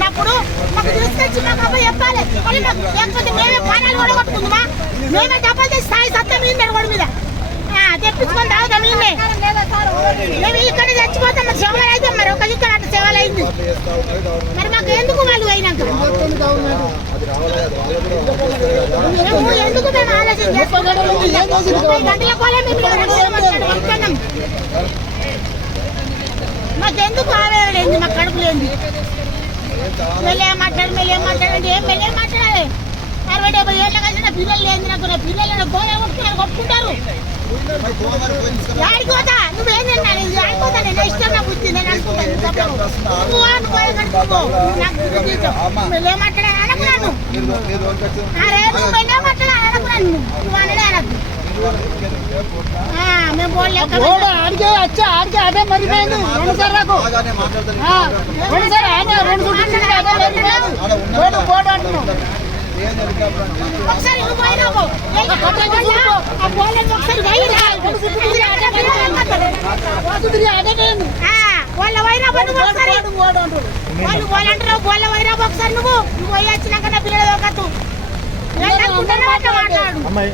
ఉన్నప్పుడు మాకు తీసుకొచ్చి మాకు అబ్బాయి చెప్పాలి. మళ్ళీ మాకు లేకపోతే మేమే ప్రాణాలు కూడా కొట్టుకుందామా? మేమే డబ్బులు తెచ్చి స్థాయి సత్తం మీద రోడ్డు మీద. తెప్పించుకొని తాగుతాం ఈయనే మేము ఇక్కడ చచ్చిపోతాం మరి సేవలు అయితే మరి ఒక ఇక్కడ అట్లా సేవలు అయింది. మరి మాకు ఎందుకు వాళ్ళు అయినాక మేము ఎందుకు మేము ఆలోచన చేసుకోగలం ముప్పై గంటల కోలే మేము ఇక్కడ కూర్చొని మాట్లాడుకుంటున్నాం. మాకెందుకు ఆవేదన లేని మాకు కడుపు లేదు మెల్లే మాట్లాడు మెల్లే మాట్లాడండి ఏం మెల్లే మాట్లాడాలి? అరవై డెబ్బై ఏళ్ళ కలిసిన పిల్లలు లేదు నాకు నా పిల్లలు గోడ కొట్టుకున్నారు కొట్టుకుంటారు. ఆడిపోతా నువ్వేం తిన్నాను ఇది ఆడిపోతా నేను ఇష్టం నా బుద్ధి నేను అనుకుంటాను నువ్వు పోయి కనుక్కో. నాకు. మెల్లే మాట్లాడాలి అనుకున్నాను అరే నువ్వు మెల్లే మాట్లాడాలి అనుకున్నాను నువ్వు అనడే అనకు ఆడికే వచ్చి ఆడికే అదే మరిపోయింది సార్ నాకు రెండు వాళ్ళ వైరా నువ్వు ఒకసారి వాళ్ళు వాళ్ళంటారు వాళ్ళ వైరా ఒకసారి నువ్వు. నువ్వు పోయి వచ్చినాక నా పిల్లలు మాట్లాడు. అమ్మాయి